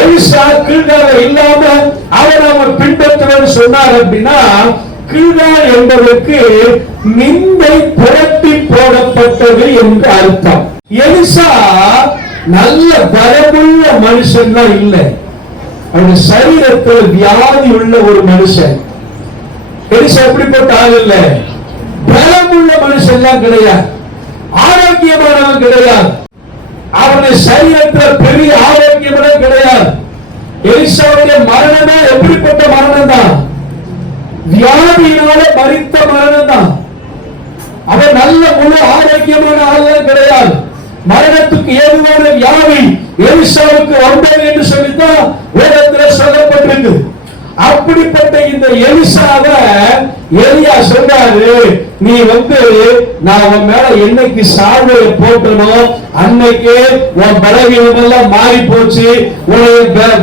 Elisha கீழ்கால இல்லாம அவர் அவன் பின்பற்றுவது சொன்னார் அப்படின்னா கீழ்கால் என்பதற்கு நிந்தை புரட்டி போடப்பட்டது என்று அர்த்தம். எலிசா நல்ல பலமுள்ள மனுஷன் தான் இல்லை. அவருடைய சரீரத்தில் வியாதி உள்ள ஒரு மனுஷன். எலிசா எப்படிப்பட்ட ஆள் இல்லை? பலமுள்ள மனுஷன் தான் கிடையாது. ஆரோக்கியமானவன் கிடையாது. அவருடைய சரீரத்தில் பெரிய ஆரோக்கியமே கிடையாது. எலிசாவுடைய மரணமே எப்படிப்பட்ட மரணம் தான் வியாதியினால மறித்த மரணம் தான் அவன் நல்ல முழு ஆரோக்கியமான ஆளுநர் கிடையாது. மரணத்துக்கு ஏதுவான வியாதி எலிசாவுக்கு வந்தது என்று சொல்லித்தான் வேதத்தில் சொல்லப்பட்டிருக்கு. அப்படிப்பட்ட இந்த எலிசாவை ஏரியா சொல்றாரு நீ வந்து நான் உன் மேல என்னைக்கு சால்வையை போட்டனோ அன்னைக்கு உன் பலவீனம் எல்லாம் மாறி போச்சு உன்னை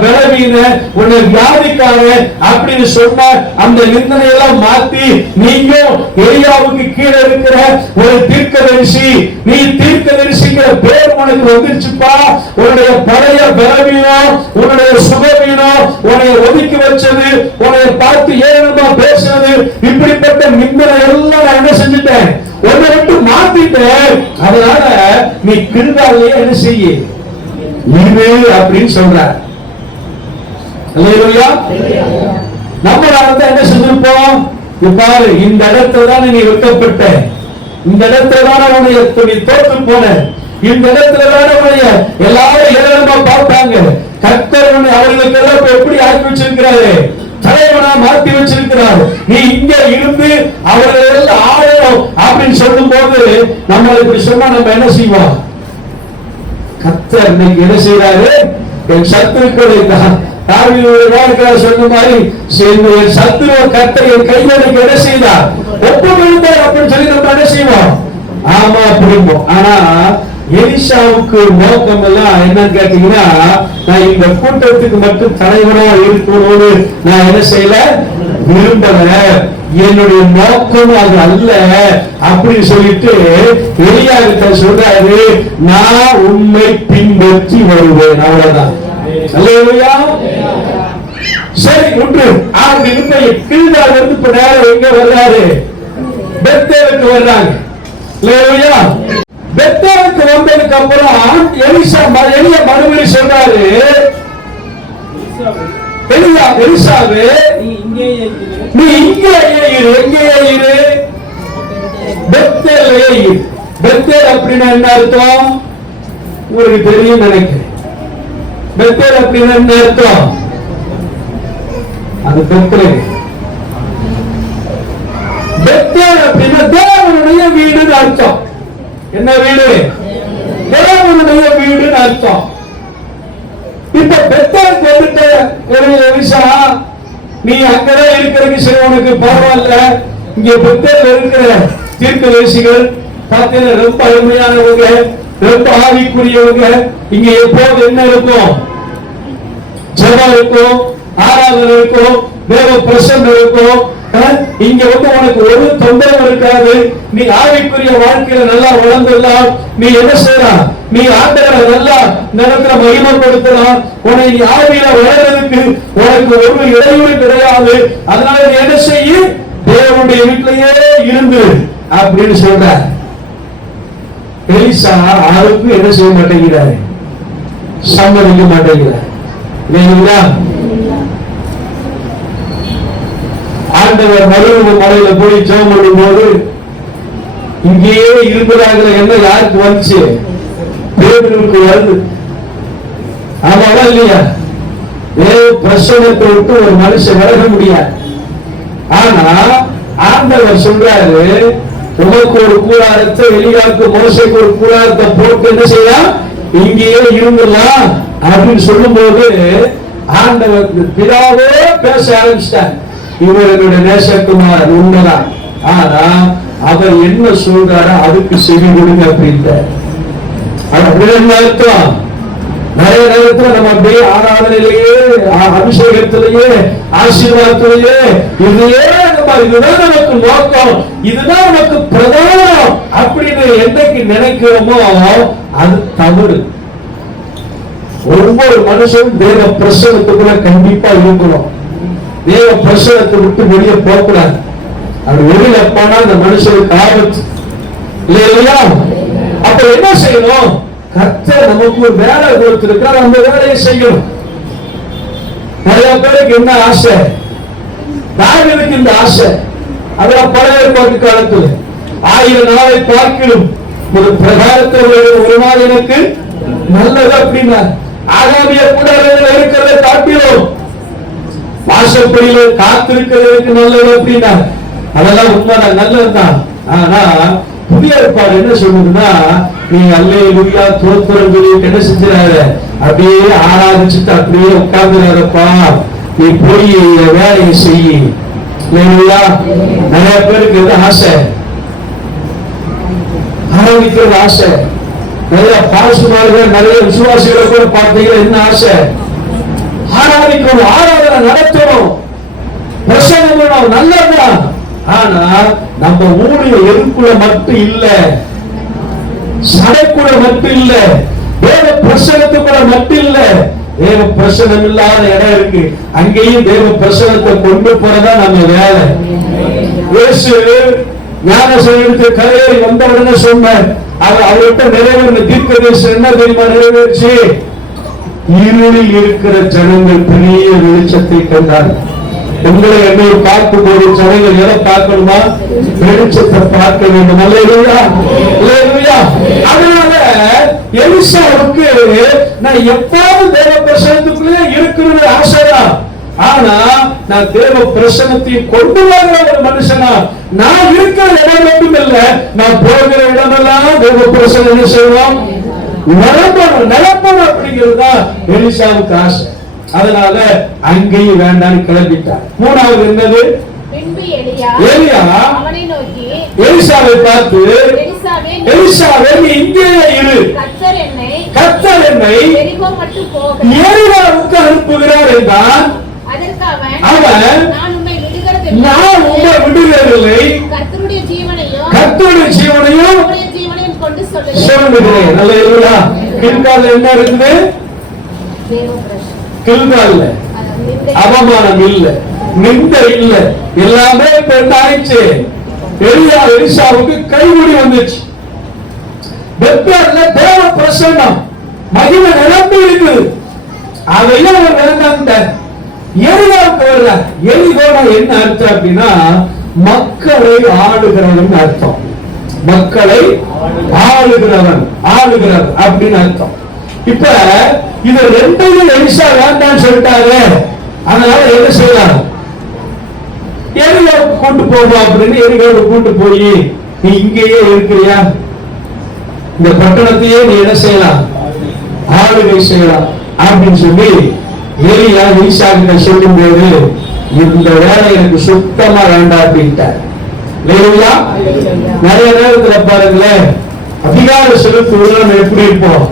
பலவீன உன்னை வியாதிக்கார அப்படின்னு சொன்ன அந்த நிந்தனையெல்லாம் மாத்தி நீயும் ஏரியாவுக்கு கீழே இருக்கிற ஒரு தீர்க்கதரிசி நீ தீர்க்கதரிசிங்கிற பேர் உனக்கு வந்துருச்சுப்பா. உன்னுடைய பழைய பலவீனம் உன்னுடைய சுகவீனம் உன்னை ஒதுக்கி வச்சது உன்னை பார்த்து ஏனமா பேசுறது இப்படிப்பட்ட நிந்தனை எல்லாம் நான் என்ன செஞ்சுட்டேன்? உன்னை விட்டு மாத்திட்டேன். அதனால நீ கிருதாலேயே என்ன செய்ய? இரு அப்படின்னு சொல்ற அல்லேலூயா நம்ம வந்து என்ன செஞ்சிருப்போம்? இங்க பாரு இந்த இடத்துல தான் நீ வெட்டப்பட்ட இந்த இடத்துல தான் உன்னைய நீ தோற்று போன? இந்த இடத்துல தான் உன்னைய எல்லாரும் ஏளனமா பார்த்தாங்க. கர்த்தர் உன்னை அவர்களுக்கு எல்லாம் எப்படி ஆக்கி வச்சிருக்கிறாரு? தலைவனா மாற்றி வச்சிருக்கிறார். நீ இங்க இருந்து அவர்கள் எல்லாம் அப்படின்னு சொல்லும் போது நம்ம இப்படி சொன்னா நம்ம என்ன செய்வோம்? கர்த்தர் இன்னைக்கு என்ன செய்யறாரு என் சத்துருக்களை தான் சொன்ன மாதிரி சேர்ந்து என் சத்துருவ கர்த்தர் என் கைகளுக்கு என்ன செய்தார்? ஒப்பு விழுந்தார் அப்படின்னு சொல்லி நம்ம என்ன செய்வோம்? ஆமா அப்படிம்போம் ஆனா எலிஷாவுக்கு நோக்கம் எல்லாம் என்னன்னு கேட்டீங்கன்னா நான் இந்த கூட்டத்துக்கு மட்டும் தலைவனா இருக்கணும்னு நான் என்ன செய்யல? விரும்பல. என்னுடைய நோக்கம் அது அல்ல அப்படின்னு சொல்லிட்டு எலியாகிட்ட சொல்றாரு நான் உண்மை பின்பற்றி வருவேன். அவ்வளவுதான். அல்லேலூயா. சரி ஒன்று அப்படி இருந்த கீழ்தான் இருந்து இப்ப நேரம் எங்க வர்றாரு? பெத்தேலுக்கு வர்றாங்க. பெத்தேலுக்கு வந்ததுக்கு அப்புறம் எலிசா எலிய மறுபடி சொல்றாரு எலியா எலிசாவே நீ இங்கேயே இரு. நீ இங்கே இரு பெத்தேல் இரு. பெத்தேல் அப்படின்னா என்ன அர்த்தம்? உங்களுக்கு தெரியும் நினைக்கிறேன். பெத்தேல் அப்படின்னா என்ன அர்த்தம்? அது பெத்தேல். பெத்தேல் அப்படின்னா தேவனுடைய வீடுன்னு அர்த்தம். என்ன வீடு? வீடுன்னு அர்த்தம். இப்ப பெத்தேல் ஒரு எலிசா நீ அங்கதான் இருக்கிறதுக்கு சரி உனக்கு பரவாயில்ல இங்க பெத்தேல் இருக்கிற தீர்க்க வயசுகள் பார்த்தீங்கன்னா ரொம்ப அருமையானவங்க ரொம்ப ஆவிக்குரியவங்க. இங்க எப்போது என்ன இருக்கும்? ஜெபம் இருக்கும் ஆராதனை இருக்கும் தேவ பிரசன்னம் இருக்கும். இங்க வந்து உனக்கு ஒரு தொந்தரவு இருக்காது. நீ ஆவிக்குரிய வாழ்க்கையில நல்லா வளர்ந்துடலாம் நீ என்ன செய்யலாம் நீ ஆண்டவரை நல்லா நடக்கிற மகிமைப்படுத்தலாம். உன்னை நீ ஆவியில வளர்றதுக்கு உனக்கு ஒரு இடையூறு கிடையாது. அதனால நீ என்ன செய்ய? தேவனுடைய வீட்டிலேயே இருந்து அப்படின்னு சொல்ற. எலிசா யாருக்கும் என்ன செய்ய மாட்டேங்கிறாரு? சம்மதிக்க மாட்டேங்கிறார். இல்லைங்களா? ஆண்டவர் மருவு மலையில போய் ஜெயம் பண்ணும் போது இங்கேயே இருப்பதாக என்ன யாருக்கு வந்துச்சு? பேருக்கு வருது ஆமாவா இல்லையா? ஏ பிரசனத்தை விட்டு ஒரு மனுஷன் விலக முடியாது. ஆனா ஆண்டவர் சொல்றாரு உனக்கு ஒரு கூடாரத்தை எலியாவுக்கு மோசைக்கு ஒரு கூடாரத்தை போட்டு என்ன செய்யலாம் இங்கேயே இருந்துடலாம். அப்படின்னு சொல்லும் போது ஆண்டவர் பிதாவே பேச ஆரம்பிச்சிட்டார். இவர் என்னுடைய நேசக்குமார் உண்மைதான். ஆனா அவர் என்ன சொல்றாரோ அதுக்கு செவி கொடுங்க அப்படின்ட்டார் அது நிறைய நேரத்துல நம்ம அப்படியே ஆராதனையிலேயே அபிஷேகத்திலேயே ஆசீர்வாதத்திலேயே இதையே நம்ம இதுதான் நமக்கு நோக்கம் இதுதான் நமக்கு பிரதானம் அப்படின்னு என்னைக்கு நினைக்கிறோமோ அது தவறு ஒவ்வொரு மனுஷனும் தேவ பிரசனத்துக்குள்ள கண்டிப்பா இருக்கணும் தேவ பிரசனத்தை விட்டு வெளியே போகக்கூடாது. அது வெளியில போனா அந்த மனுஷனுக்கு ஆபத்து. இல்லையா? அப்ப என்ன செய்யணும்? கர்த்தர் நமக்கு ஒரு வேலை கொடுத்திருக்கார் அந்த வேலையை செய்யணும். நிறைய பேருக்கு என்ன ஆசை? தாவிதுக்கு இந்த ஆசை. அதெல்லாம் பழைய ஏற்பாட்டு காலத்தில். ஆயிரம் நாளை பார்க்கிலும் ஒரு பிரகாரத்தை ஒரு ஒரு நாள் எனக்கு நல்லது அப்படின்னா ஆகாமிய கூடாரத்தில் இருக்கிறத காட்டிலும் வாசப்படியில காத்திருக்கிறதுக்கு நல்லது அப்படின்னா அதெல்லாம் உண்மைதான். நல்லதுதான். ஆனா புதிய ஏற்பாடு என்ன சொல்லுதுன்னா நீ அல்லே லுயா தோத்துறம் சொல்லிட்டு என்ன செஞ்சிடாத? அப்படியே ஆராதிச்சுட்டு அப்படியே உட்கார்ந்துடாதப்பா. நீ போய் வேலையை செய்யி இல்லையா நிறைய பேருக்கு இது ஆசை? ஆரம்பிக்கிறது ஆசை. நிறைய பாசுமார்கள் நிறைய விசுவாசிகளை கூட பார்த்தீங்கன்னா என்ன ஆசை? ஆராதிக்கணும் ஆராதனை நடத்தணும். பிரசங்கம் பண்ணணும் நல்லதுதான். ஆனா நம்ம ஊழிய எருக்குள்ள மட்டும் இல்ல. சடைக்குள்ள மட்டும் இல்ல. தேவ பிரசனத்துக்குள்ள மட்டும் இல்ல. தேவ பிரசனம் இல்லாத இடம் இருக்கு. அங்கேயும் தேவ பிரசனத்தை கொண்டு போறதா நம்ம வேலை. இயேசு ஞான செய்யறதுக்கு கரையை வந்த உடனே சொன்னார். அவர் அவர்கிட்ட நிறைவேறின தீர்க்க தேசம் என்ன தெரியுமா நிறைவேறிச்சு? இருளில் இருக்கிற ஜனங்கள் பெரிய வெளிச்சத்தை கண்டார்கள். உங்களை என்னை பார்க்கும் போது ஜனங்கள் எதை பார்க்கணுமா? வெளிச்சத்தை பார்க்க வேண்டும். அல்லேலூயா. அல்லேலூயா. அதனால எலிசாவுக்கு நான் எப்போது தேவ பிரசனத்துக்குள்ளே இருக்கிறது ஆசைதான். ஆனா நான் தேவ பிரசனத்தை கொண்டு வர்ற ஒரு மனுஷனா நான் இருக்கிற இடம் மட்டும் இல்ல நான் போகிற இடமெல்லாம் தேவ பிரசனம் என்ன செய்வோம் நடப்பணும் நடப்பணும் அப்படிங்கிறது தான் எலிசாவுக்கு ஆசை. அதனால அங்கேயும் வேண்டாம்னு கிளம்பிட்டார். மூணாவது என்னது? எலிசாவை பார்த்து எலிசாவே நீ இங்கேயே இரு. கர்த்தர் என்னை எரிவாவுக்கு அனுப்புகிறார் அதற்கு அவன் நான் உங்களை விடுகிறதில்லை. கர்த்தருடைய ஜீவனையும் சொல்லுகிறேன். நல்ல இல்லையா கில்கால என்ன இருக்குது? தேவபிரசனம். இல்ல அவமானம் இல்ல நிந்த இல்ல எல்லாமே இப்ப என்ன எரிசாவுக்கு எலியா எலிசாவுக்கு கைமுடி வந்துச்சு. பெத்தர்ல தேவ பிரசன்னம் மகிமை நிரம்பி இருக்குது. அதையும் அவர் வேண்டாம் எரியாவுக்கு வரல எரிகோனா என்ன அர்த்தம் அப்படின்னா மக்களை ஆளுகிறவன் அர்த்தம். மக்களை ஆளுகிறவன் ஆளுகிறவன் அப்படின்னு அர்த்தம். இப்ப இது ரெண்டையும் எலிசா வேண்டாம்னு சொல்லிட்டாரு அதனால என்ன செய்யலாம்? எரிகாவுக்கு கூட்டு போவோம் அப்படின்னு எரிகாவுக்கு கூட்டு போய் நீ இங்கேயே இருக்கிறியா? இந்த பட்டணத்தையே நீ என்ன செய்யலாம்? ஆளுகை செய்யலாம். அப்படின்னு சொல்லி எலியா ஈசா கிட்ட சொல்லும் போது இந்த வேலை எனக்கு சுத்தமா வேண்டாம் அப்படின்ட்டார். இல்லையா? நிறைய நேரத்துல பாருங்களேன் அதிகார செலுத்துவதில் நம்ம எப்படி இருப்போம்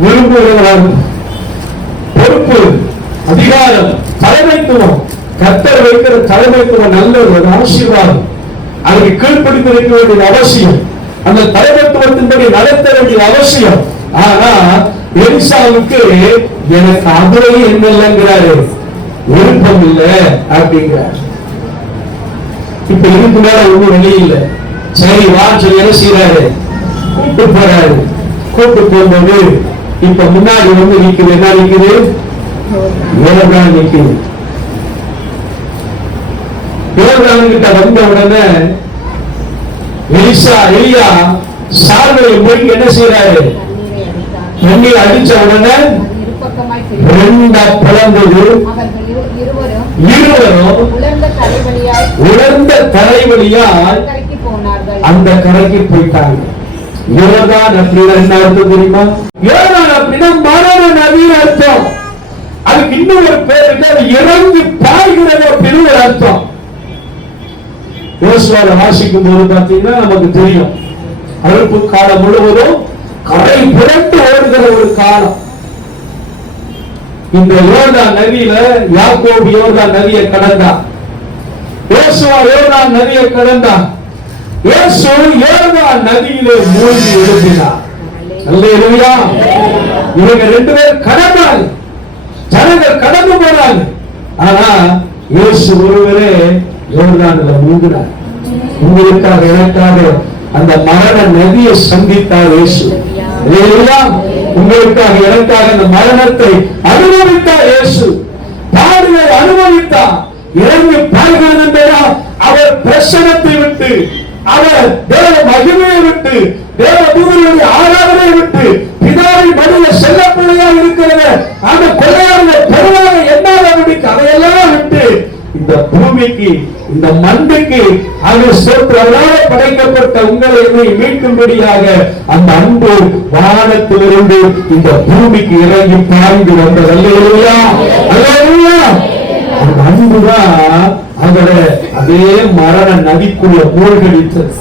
விரும்புகிறவர்களாக பொறுப்பு அதிகாரம் தலைமைத்துவம் கத்தர் வைக்கிற தலைமைத்துவம் நல்ல ஒரு ஆசீர்வாதம். அதற்கு கீழ்ப்படுத்தி வைக்க வேண்டியது அவசியம். அந்த தலைமைத்துவத்தின்படி நடத்த வேண்டியது அவசியம். ஆனா எலிசாவுக்கு எனக்கு அதுவே என்னங்கிறாரு விருப்பம் இல்லை அப்படிங்கிறார். இப்ப இதுக்கு மேல ஒண்ணும் வழி இல்லை. சரி வா சொல்லி என்ன செய்யறாரு கூப்பிட்டு போறாரு. கூப்பிட்டு போகும்போது இப்ப முன்னாடி வந்து நிக்குது என்ன நிக்குது யோர்தான் நிக்குது யோர்தான் கிட்ட வந்த உடனே எலிசா எலியா சார்களை போய் என்ன செய்யறாரு தண்ணீர் அடிச்ச உடனே அது ரெண்டா பிளந்தது. இருவரும் உலர்ந்த தலைவலியாய் தலைவலியால் அந்த கரைக்கு போயிட்டாங்க. யோர்தான் அப்படின்னா என்ன அர்த்தம் தெரியுமா? யோர்தான் அப்படின்னா மரண நதியின் அர்த்தம். அதுக்கு இன்னும் ஒரு பேர் இருக்கு அது இறங்கி பாய்கிறது அப்படின்னு ஒரு அர்த்தம். யோசுவார வாசிக்கும் போது பார்த்தீங்கன்னா நமக்கு தெரியும். அழுப்பு காலம் முழுவதும் கரை புரண்டு ஓடுகிற ஒரு காலம். இந்த யோர்தான் நதியில யாக்கோபு யோர்தான் நதியை கடந்தான். யோசுவா யோர்தான் நதியை கடந்தான். இயேசு யோர்தான் நதியிலே மூழ்கி எழுதினார் எழுதியா இவங்க ரெண்டு பேரும் கடந்தாங்க ஜனங்கள் கடந்து போனாங்க ஆனா இயேசு ஒருவரே யோர்தான்ல மூழ்கினார். உங்களுக்காக எனக்காக அந்த மரண நதியை சந்தித்தார் இயேசு. அல்லேலூயா. உங்களுக்காக எனக்காக அந்த மரணத்தை அனுபவித்தார் இயேசு. பாடுகளை அனுபவித்தார். இறங்கி பாடுகிறது அவர் பிரசனத்தை விட்டு அவர் தேவ மகிமையை விட்டு தேவ தூதர்களுடைய ஆராதனை விட்டு பிதாவின் மடியில செல்ல பிள்ளையாக இருக்கிறத அந்த கொலையான பெருவாக எண்ணாதபடிக்கு அதையெல்லாம் விட்டு இந்த பூமிக்கு இந்த மண்ணுக்கு அது சொற்றால படைக்கப்பட்ட உங்களை என்னை மீட்கும்படியாக அந்த அன்பு வானத்திலிருந்து இந்த பூமிக்கு இறங்கி பாய்ந்து வந்தது அல்லையா அந்த அன்புதான் அதோட அதே மரண நதிக்குள்ள மூழ்கடித்தது.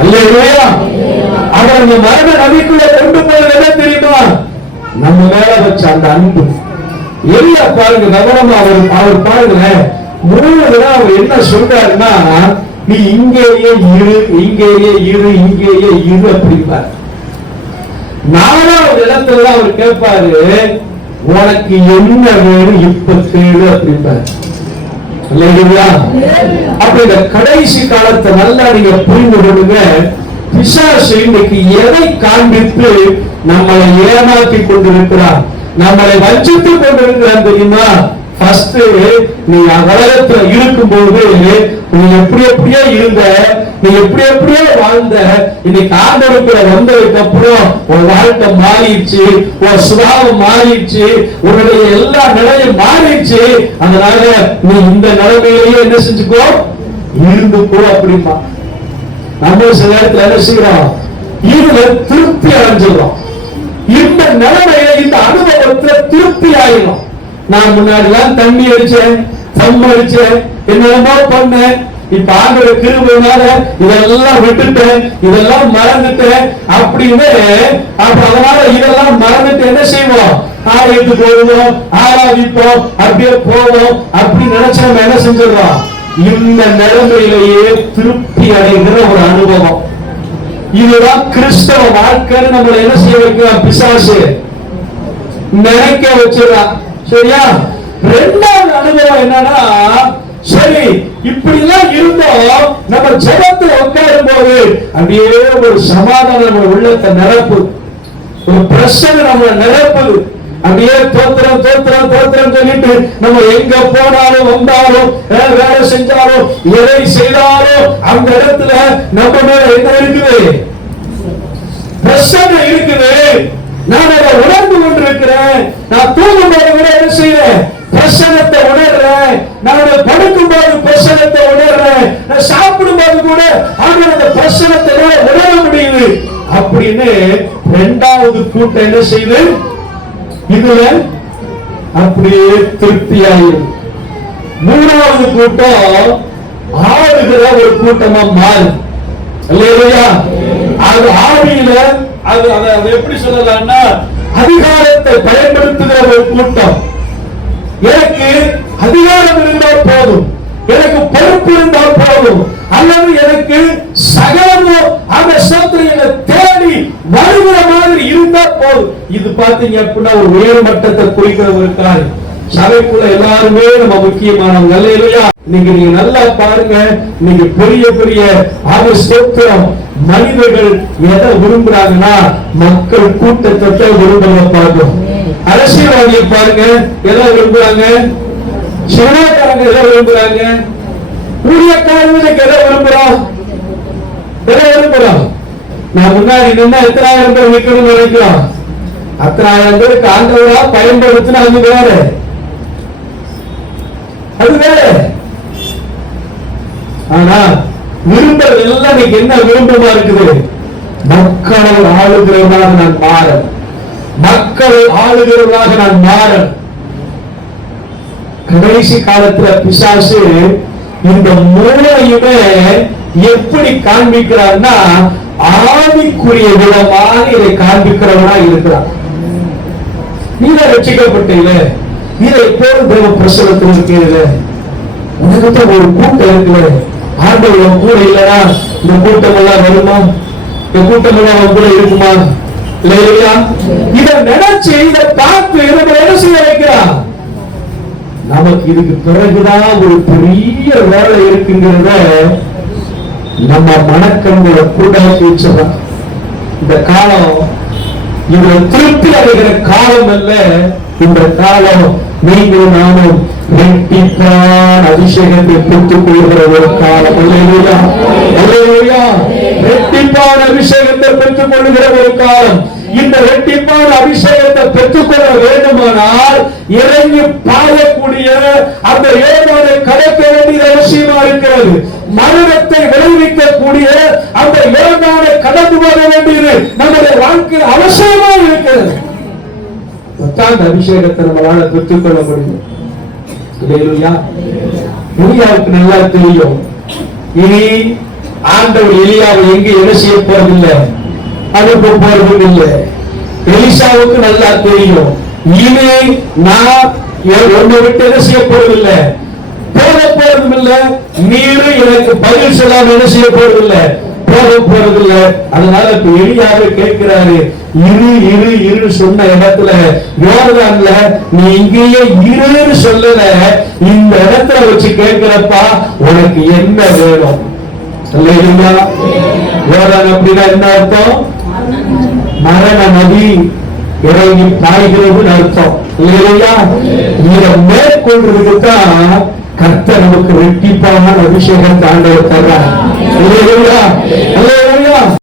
அல்லையா அவர் அந்த மரண நதிக்குள்ள கொண்டு போய் என்ன தெரியுமா? நம்ம மேல வச்ச அந்த அன்பு. எல்லாம் பாருங்க கவனமா அவர் அவர் பாருங்க மூணு அவர் என்ன சொல்றாருன்னா நீ இங்கேயே இரு இங்கேயே இரு இங்கேயே இரு அப்படிம்பார். நாலாவது இடத்துல அவர் கேட்பாரு உனக்கு என்ன வேணும் இப்ப தேடு அப்படிம்பார். இல்லைங்களா? அப்ப இந்த கடைசி காலத்தை நல்லா நீங்க புரிந்து கொள்ளுங்க. பிசாசு இன்னைக்கு எதை காண்பித்து நம்மளை ஏமாற்றி கொண்டிருக்கிறார்? நம்மளை வஞ்சித்து கொண்டிருக்கிறார் தெரியுமா? ஃபர்ஸ்ட் நீ உலகத்துல இருக்கும்போது நீ எப்படி எப்படியோ இருந்த நீ எப்படி எப்படியோ வாழ்ந்த. இன்னைக்கு ஆண்டவருக்குள்ள வந்ததுக்கு அப்புறம் உன் வாழ்க்கை மாறிடுச்சு உன் சுபாவம் மாறிடுச்சு உன்னுடைய எல்லா நிலையும் மாறிடுச்சு. அதனால நீ இந்த நிலைமையிலேயே என்ன செஞ்சுக்கோ? இருந்துக்கோ அப்படிமா நம்ம சில நேரத்துல என்ன செய்யறோம்? இதுல திருப்தி அடைஞ்சிடறோம். இந்த நிலைமையில இந்த அனுபவத்துல திருப்தி ஆயிடும் நான் முன்னாடிலாம் தண்ணி அடிச்சேன் தம் அடிச்சேன் என்னென்னமோ பண்ணேன். இப்ப ஆண்டோட கிருபையினால இதெல்லாம் விட்டுட்டேன் இதெல்லாம் மறந்துட்டேன் அப்படின்னு அப்ப அதனால இதெல்லாம் மறந்துட்டு என்ன செய்வோம்? ஆலயத்துக்கு வருவோம் ஆராதிப்போம் அப்படியே போவோம் அப்படி நினைச்சு நம்ம என்ன செஞ்சிடறோம்? இந்த நிலைமையிலேயே திருப்தி அடைகிற ஒரு அனுபவம். இதுதான் கிறிஸ்தவ வாழ்க்கைன்னு நம்மளை என்ன செய்ய வைக்கிறோம் பிசாசு. நினைக்க வச்சிடறான் சரியா? ரெண்டாவது அனுபவம் என்னன்னா சரி இப்படி எல்லாம் இருந்தோம் நம்ம ஜபத்துல உட்காரும் போது அப்படியே ஒரு சமாதானம் நம்ம உள்ளத்தை நிரப்பு. ஒரு பிரச்சனை நம்மளை நிரப்புது அப்படியே தோத்திரம் தோத்திரம் தோத்திரம் சொல்லிட்டு நம்ம எங்க போனாலும் வந்தாலும் வேலை செஞ்சாலும் எதை செய்தாலும் அந்த இடத்துல நம்ம மேல என்ன இருக்குது? பிரச்சனை இருக்குது. நான் அதை உணர்ந்து கொண்டிருக்கிறேன். நான் தூங்கும் போது கூட என்ன செய்யறேன் பிரசனத்தை உணர்றேன். நான் படுக்கும் போது பிரசனத்தை உணர்றேன். நான் சாப்பிடும் போது கூட ஆனால் அந்த பிரசனத்தை கூட உணர முடியுது. அப்படின்னு இரண்டாவது கூட்டம் என்ன செய்யுது இதுல அப்படியே திருப்தியாயிரு மூணாவது கூட்டம் ஆளுகிற ஒரு கூட்டமா மாறு இல்லையா அது ஆவியில அது அதை எப்படி சொல்லலாம்னா அதிகாரத்தை பயன்படுத்துகிற ஒரு கூட்டம். எனக்கு அதிகாரம் இருந்தால் போதும். எனக்கு பொறுப்பு இருந்தால் போதும். அல்லது எனக்கு சகலமும் அந்த சோத்திரையில தேடி வருகிற மாதிரி இருந்தா போதும். இது பாத்தீங்க அப்படின்னா ஒரு உயர் மட்டத்தை குறிக்கிற ஒரு காரியம் சபைக்குள்ள எல்லாருமே நம்ம முக்கியமானவங்க. இல்லையா நீங்க நீங்க நல்லா பாருங்க. நீங்க பெரிய பெரிய ஆக ஸ்தோத்திரம். மனிதர்கள் எதை விரும்புறாங்கன்னா மக்கள் கூட்டத்தை விரும்புறத பார்க்கும். அரசியல்வாதியை பாருங்க எதை விரும்புறாங்க? சிவனாக்காரங்க எதை விரும்புறாங்க? ஊழியக்காரங்களுக்கு எதை விரும்புறோம் எதை விரும்புறோம் நான் முன்னாடி நின்று எத்தனாயிரம் பேர் நிற்கணும்னு நினைக்கிறோம் அத்தனாயிரம் பேருக்கு ஆண்டவரா பயன்படுத்தினா அது வேற. அது வேற. ஆனா விரும்புறது எல்லாம் இன்னைக்கு என்ன விருப்பமா இருக்குது? மக்களை ஆளுகிறவனாக நான் மாற மக்களை ஆளுகிறவனாக நான் மாற கடைசி காலத்துல பிசாசு இந்த மூளையுமே எப்படி காண்பிக்கிறான்னா ஆவிக்குரிய விதமாக இதை காண்பிக்கிறவனா இருக்கிறான். நீங்க ரட்சிக்கப்பட்டீங்க இதை எப்போதும் தேவ பிரசவத்தில் இருக்கிறது உனக்கு ஒரு கூட்டம் இருக்குல்ல. ஆண்டவர் உன் கூட இல்லைன்னா இந்த கூட்டம் எல்லாம் வருமா? இந்த கூட்டம் எல்லாம் உன் கூட இருக்குமா? இல்லையா? இதை நினைச்சு இதை பார்த்து நம்ம என்ன செய்ய வைக்கிறான் நமக்கு இதுக்கு பிறகுதான் ஒரு பெரிய வேலை இருக்குங்கிறத நம்ம மனக்கண்களை கூடாக்கி வச்சிடலாம் இந்த காலம் இவரை திருப்தி அடைகிற காலம் அல்ல. இந்த காலம் நீங்களும் நானும் ரெட்டிப்பான் அபிஷேகத்தை பெற்றுக் கொள்கிற ஒரு காலம். அல்லேலூயா. அபிஷேகத்தை பெற்றுக் கொள்கிற ஒரு காலம். இந்த ரெட்டிப்பான அபிஷேகத்தை பெற்றுக்கொள்ள வேண்டுமானால் இறங்கி பாயக்கூடிய அந்த ஏமானை கடக்க வேண்டிய அவசியமா இருக்கிறது. மரணத்தை விளைவிக்கக்கூடிய அந்த ஏமானை கடந்து போக வேண்டியது நம்முடைய வாழ்க்கையில் அவசியமா இருக்கிறது. அபிஷேகத்தை நம்மளால பெற்றுக்கொள்ள முடியும். எலியாவுக்கு நல்லா தெரியும். இனி ஆண்டவர் எலியாவை எங்க என்ன செய்ய போறதில்லை? அனுப்ப போறதும் இல்லை எலிசாவுக்கு நல்லா தெரியும். இனி நான் ஒண்ணு விட்டு என்ன செய்ய போறதில்லை? போக போறதும் இல்லை. நீரும் எனக்கு பதில் சொல்லாம என்ன செய்ய போறதில்லை? போக போறதில்ல அதனால இப்ப எளியாக கேட்கிறாரு இரு இரு இரு சொன்ன இடத்துல யோர்தான்ல நீ இங்கேயே இருன்னு சொல்லல. இந்த இடத்துல வச்சு கேட்கிறப்பா உனக்கு என்ன வேணும்? இல்லையா யோர்தான் அப்படின்னா என்ன அர்த்தம்? மரண நதி. இறங்கி பாய்கிறதுன்னு அர்த்தம் இல்லையா இதை மேற்கொள்றதுக்கு தான் கர்த்தர் நமக்கு ரெட்டிப்பான அபிஷேகத்தை ஆண்டவர் தர்றார் இல்லையா அல்லேலூயா